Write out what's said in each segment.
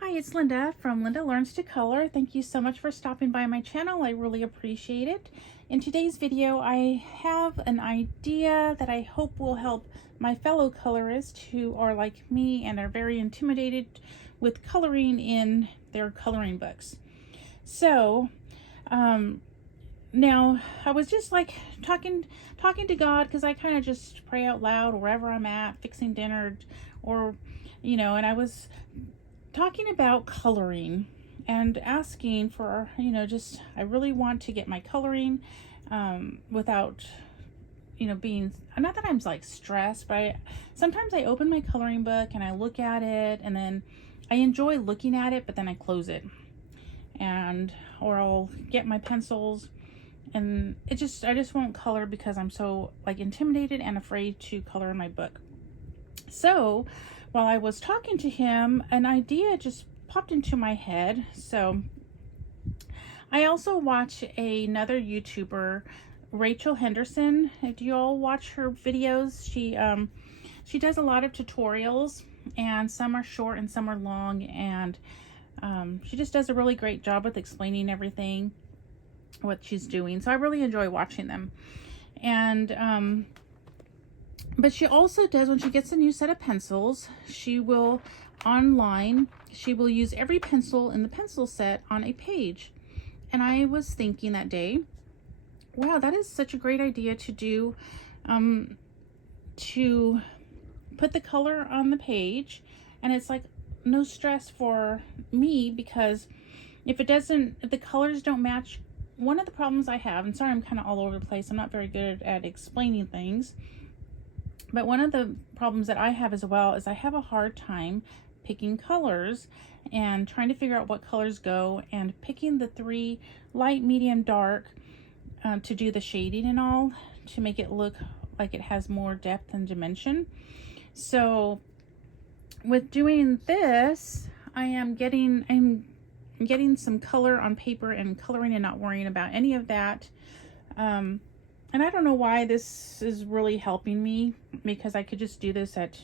Hi, it's Linda from Linda Learns to Color. Thank you so much for stopping by my channel. I really appreciate it. In today's video, I have an idea that I hope will help my fellow colorists who are like me and are very intimidated with coloring in their coloring books. So, now I was just like talking to God, because I kind of just pray out loud wherever I'm at, fixing dinner or, and I was talking about coloring and asking for, just I really want to get my coloring without, being, not that I'm like stressed, but sometimes I open my coloring book and I look at it and then I enjoy looking at it, but then I close it, or I'll get my pencils and I just won't color because I'm so like intimidated and afraid to color in my book. So while I was talking to him, an idea just popped into my head. So I also watch another YouTuber, Rachel Henderson. Do you all watch her videos? She does a lot of tutorials, and some are short and some are long, and she just does a really great job with explaining everything, what she's doing. So I really enjoy watching them. And but she also does, when she gets a new set of pencils, she will use every pencil in the pencil set on a page. And I was thinking that day, wow, that is such a great idea to do, to put the color on the page. And it's like no stress for me, because if the colors don't match, one of the problems I have, and sorry, I'm kind of all over the place, I'm not very good at explaining things, but one of the problems that I have as well is I have a hard time picking colors and trying to figure out what colors go, and picking the 3 light, medium, dark to do the shading and all, to make it look like it has more depth and dimension. So with doing this, I'm getting some color on paper and coloring and not worrying about any of that. And I don't know why this is really helping me, because I could just do this at,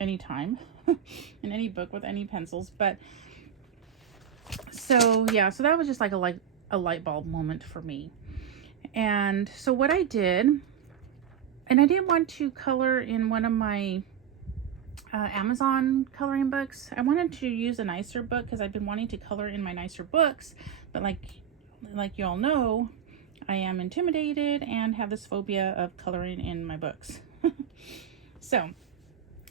any time in any book with any pencils. But so yeah, so that was just like a light bulb moment for me. And so what I did, and I didn't want to color in one of my Amazon coloring books. I wanted to use a nicer book because I've been wanting to color in my nicer books, but like you all know, I am intimidated and have this phobia of coloring in my books. So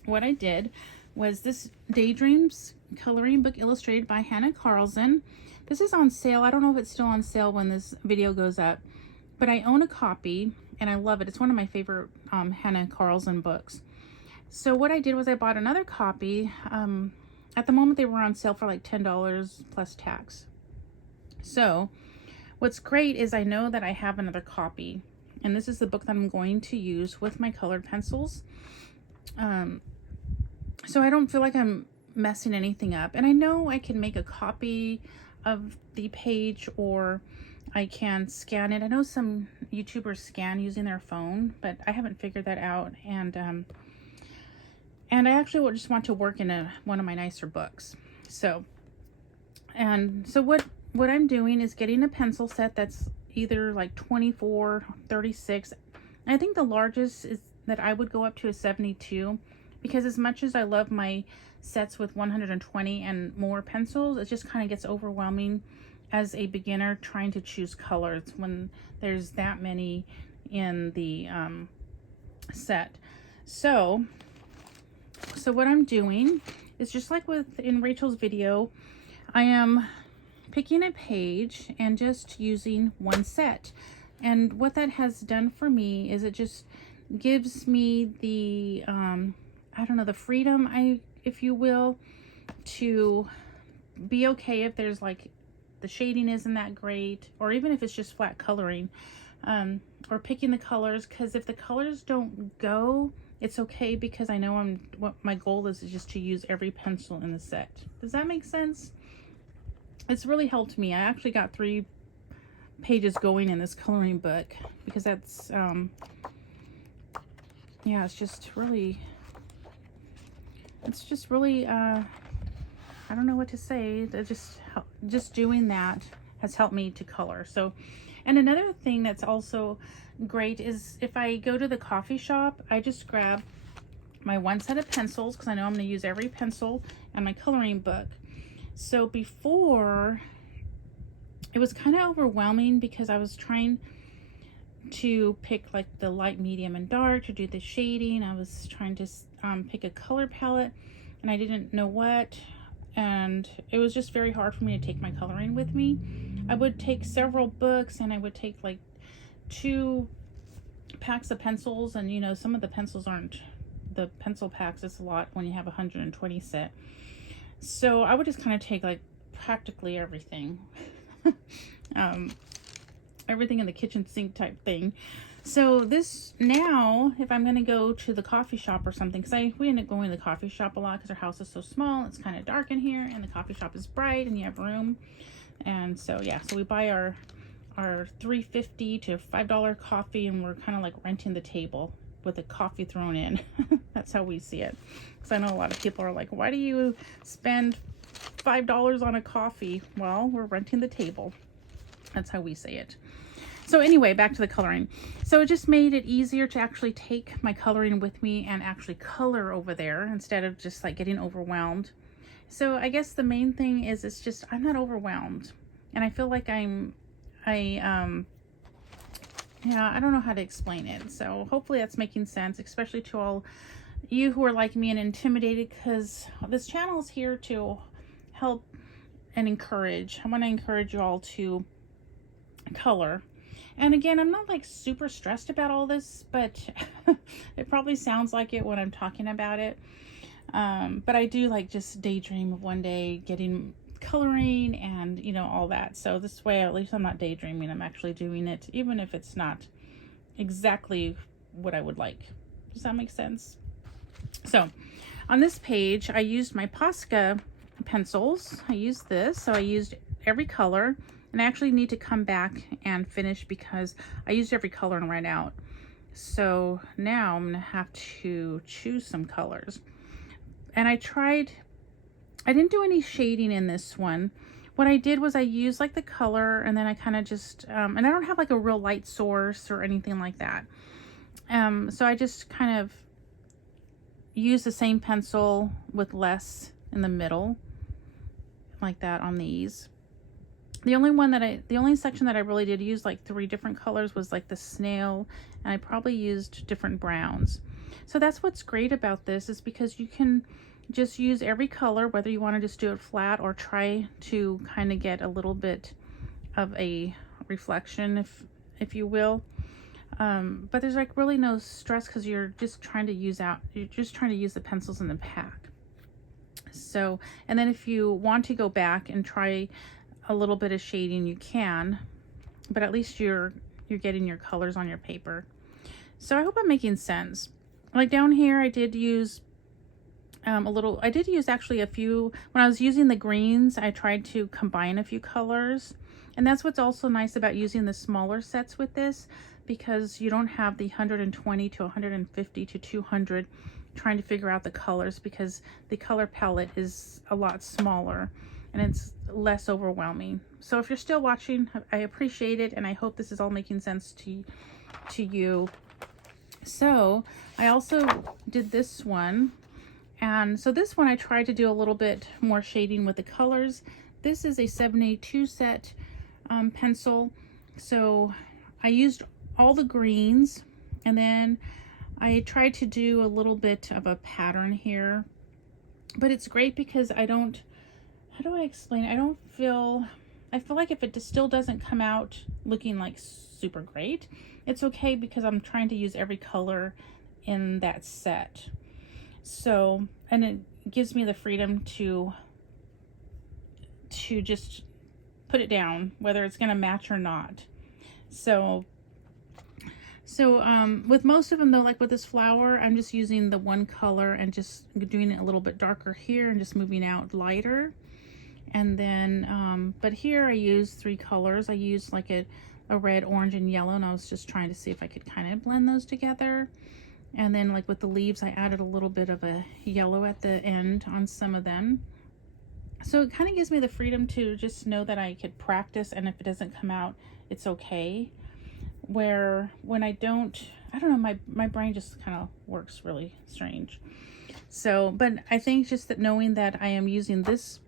what I did was this Daydreams coloring book illustrated by Hannah Carlson. This is on sale. I don't know if it's still on sale when this video goes up, but I own a copy and I love it. It's one of my favorite Hannah Carlson books. So what I did was I bought another copy. At the moment they were on sale for like $10 plus tax. So what's great is I know that I have another copy, and this is the book that I'm going to use with my colored pencils. So I don't feel like I'm messing anything up. And I know I can make a copy of the page, or I can scan it. I know some YouTubers scan using their phone, but I haven't figured that out. And I actually just want to work in one of my nicer books. So what I'm doing is getting a pencil set that's either like 24, 36. I think the largest is that I would go up to is 72, because as much as I love my sets with 120 and more pencils, it just kind of gets overwhelming as a beginner trying to choose colors when there's that many in the set. So what I'm doing is just like in Rachel's video, I am picking a page and just using one set. And what that has done for me is it just gives me the I don't know, the freedom, if you will, to be okay if there's like the shading isn't that great, or even if it's just flat coloring, or picking the colors, because if the colors don't go, it's okay, because I know what my goal is just to use every pencil in the set. Does that make sense? It's really helped me. I actually got 3 pages going in this coloring book, because that's yeah, it's just really I don't know what to say. Just doing that has helped me to color. So, and another thing that's also great is if I go to the coffee shop, I just grab my one set of pencils because I know I'm going to use every pencil and my coloring book. So before, it was kind of overwhelming because I was trying to pick like the light, medium, and dark to do the shading. I was trying to pick a color palette and I didn't know what, and it was just very hard for me to take my coloring with me. I would take several books and I would take like 2 packs of pencils, and you know, some of the pencils aren't, the pencil packs is a lot when you have 120 set. So I would just kind of take like practically everything. Everything in the kitchen sink type thing. So this, now if I'm going to go to the coffee shop or something, because we end up going to the coffee shop a lot because our house is so small, it's kind of dark in here, and the coffee shop is bright and you have room. And so yeah, so we buy our $3.50 to $5 coffee, and we're kind of like renting the table with the coffee thrown in. That's how we see it. Because I know a lot of people are like, why do you spend $5 on a coffee? Well, we're renting the table. That's how we say it. So anyway, back to the coloring. So it just made it easier to actually take my coloring with me and actually color over there instead of just like getting overwhelmed. So I guess the main thing is, it's just, I'm not overwhelmed. And I feel like yeah, I don't know how to explain it. So hopefully that's making sense, especially to all you who are like me and intimidated, because this channel is here to help and encourage. I want to encourage you all to color. And again, I'm not like super stressed about all this, but it probably sounds like it when I'm talking about it. But I do like just daydream of one day getting coloring and, you know, all that. So this way, at least I'm not daydreaming. I'm actually doing it, even if it's not exactly what I would like. Does that make sense? So on this page, I used my Posca pencils. I used this. So I used every color, and I actually need to come back and finish because I used every color and ran out. So now I'm gonna have to choose some colors. And I didn't do any shading in this one. What I did was I used like the color, and then I kind of just, and I don't have like a real light source or anything like that. So I just kind of used the same pencil with less in the middle, like that on these. The only section that I really did use like 3 different colors was like the snail, and I probably used different browns. So that's what's great about this, is because you can just use every color, whether you want to just do it flat or try to kind of get a little bit of a reflection, if you will. But there's like really no stress because you're just trying to use the pencils in the pack. So, and then if you want to go back and try a little bit of shading, you can, but at least you're getting your colors on your paper. So I hope I'm making sense. Like down here, I did use actually a few, when I was using the greens, I tried to combine a few colors. And that's what's also nice about using the smaller sets with this, because you don't have the 120 to 150 to 200 trying to figure out the colors, because the color palette is a lot smaller and it's less overwhelming. So if you're still watching, I appreciate it, and I hope this is all making sense to you. So I also did this one, and so this one I tried to do a little bit more shading with the colors. This is a 782 set pencil, so I used all the greens, and then I tried to do a little bit of a pattern here. But it's great because I don't, how do I explain it? I feel like if it still doesn't come out looking like super great, it's okay, because I'm trying to use every color in that set. So, and it gives me the freedom to just put it down, whether it's going to match or not. So with most of them though, like with this flower, I'm just using the one color and just doing it a little bit darker here and just moving out lighter. And then, but here I used 3 colors. I used like a red, orange, and yellow, and I was just trying to see if I could kind of blend those together. And then like with the leaves, I added a little bit of a yellow at the end on some of them. So it kind of gives me the freedom to just know that I could practice, and if it doesn't come out, it's okay. Where when I don't know, my brain just kind of works really strange. So, but I think just that knowing that I am using this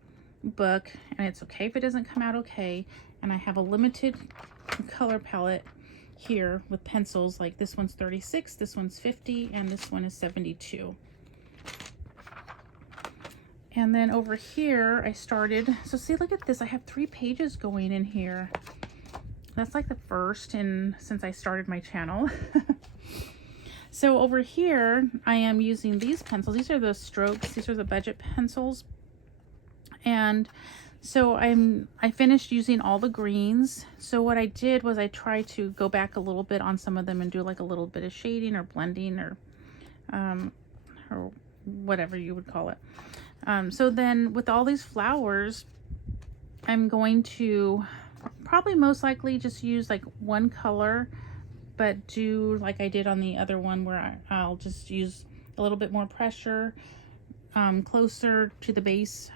book, and it's okay if it doesn't come out okay, and I have a limited color palette here with pencils, like this one's 36, this one's 50, and this one is 72. And then over here I started, so see, look at this, I have 3 pages going in here. That's like the first since I started my channel. So over here I am using these pencils. These are the strokes, these are the budget pencils. And so I finished using all the greens. So what I did was I tried to go back a little bit on some of them and do like a little bit of shading or blending or whatever you would call it. So then with all these flowers, I'm going to probably most likely just use like one color, but do like I did on the other one, where I'll just use a little bit more pressure closer to the base,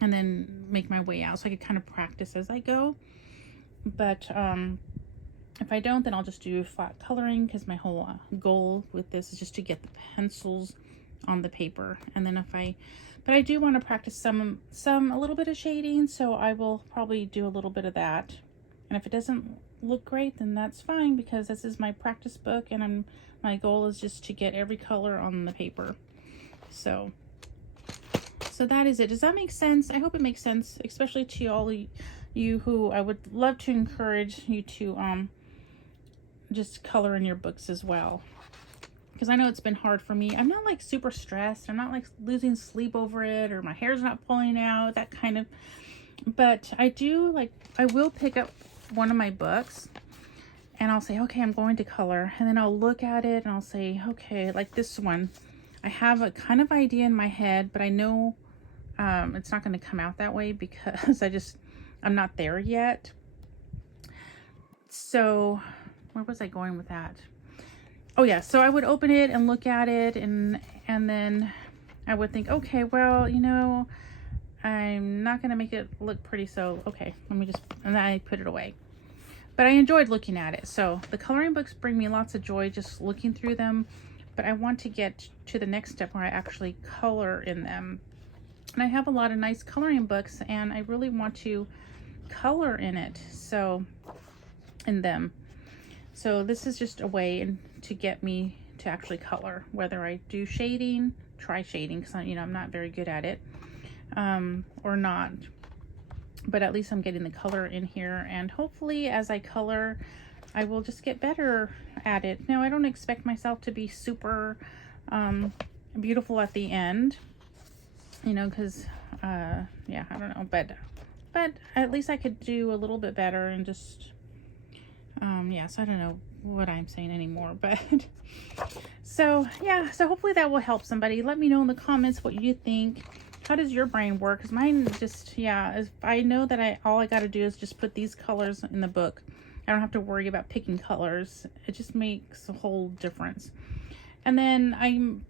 and then make my way out so I could kind of practice as I go. But if I don't, then I'll just do flat coloring, because my whole goal with this is just to get the pencils on the paper. And then but I do want to practice a little bit of shading, so I will probably do a little bit of that. And if it doesn't look great, then that's fine, because this is my practice book, and my goal is just to get every color on the paper. So that is it. Does that make sense? I hope it makes sense, especially to all you who I would love to encourage you to just color in your books as well. Because I know it's been hard for me. I'm not like super stressed. I'm not like losing sleep over it, or my hair's not pulling out, that kind of. But I will pick up one of my books and I'll say, okay, I'm going to color. And then I'll look at it and I'll say, okay, like this one, I have a kind of idea in my head, but I know it's not going to come out that way, because I'm not there yet. So where was I going with that? Oh yeah, so I would open it and look at it, and then I would think, okay, well, I'm not going to make it look pretty, so okay, and then I put it away. But I enjoyed looking at it. So the coloring books bring me lots of joy just looking through them, but I want to get to the next step where I actually color in them. And I have a lot of nice coloring books, and I really want to color in it, in them. So this is just a way to get me to actually color, whether I do shading, try shading, because I'm not very good at it, or not. But at least I'm getting the color in here, and hopefully as I color, I will just get better at it. Now, I don't expect myself to be super beautiful at the end, because yeah, I don't know, but at least I could do a little bit better, and just yeah, so I don't know what I'm saying anymore, but so yeah, so hopefully that will help somebody. Let me know in the comments what you think. How does your brain work? Because mine just, yeah, I know that all I got to do is just put these colors in the book. I don't have to worry about picking colors. It just makes a whole difference. And then I'm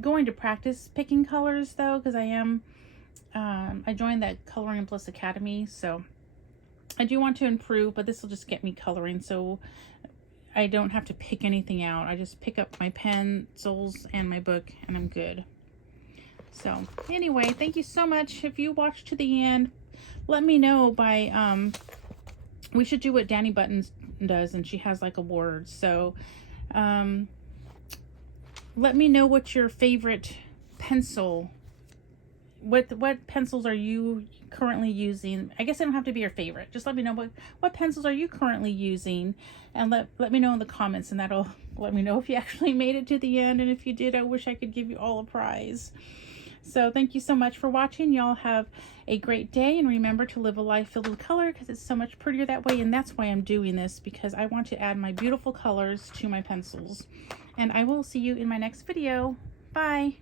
going to practice picking colors though, because I joined that Coloring Bliss Academy, so I do want to improve, but this will just get me coloring, so I don't have to pick anything out. I just pick up my pencils and my book, and I'm good. So anyway, thank you so much. If you watched to the end, let me know by we should do what Danny Buttons does, and she has like awards. So let me know what your favorite pencil, what pencils are you currently using. I guess they don't have to be your favorite. Just let me know what pencils are you currently using, and let me know in the comments, and that'll let me know if you actually made it to the end. And if you did, I wish I could give you all a prize. So thank you so much for watching. Y'all have a great day, and remember to live a life filled with color, because it's so much prettier that way. And that's why I'm doing this, because I want to add my beautiful colors to my pencils. And I will see you in my next video. Bye.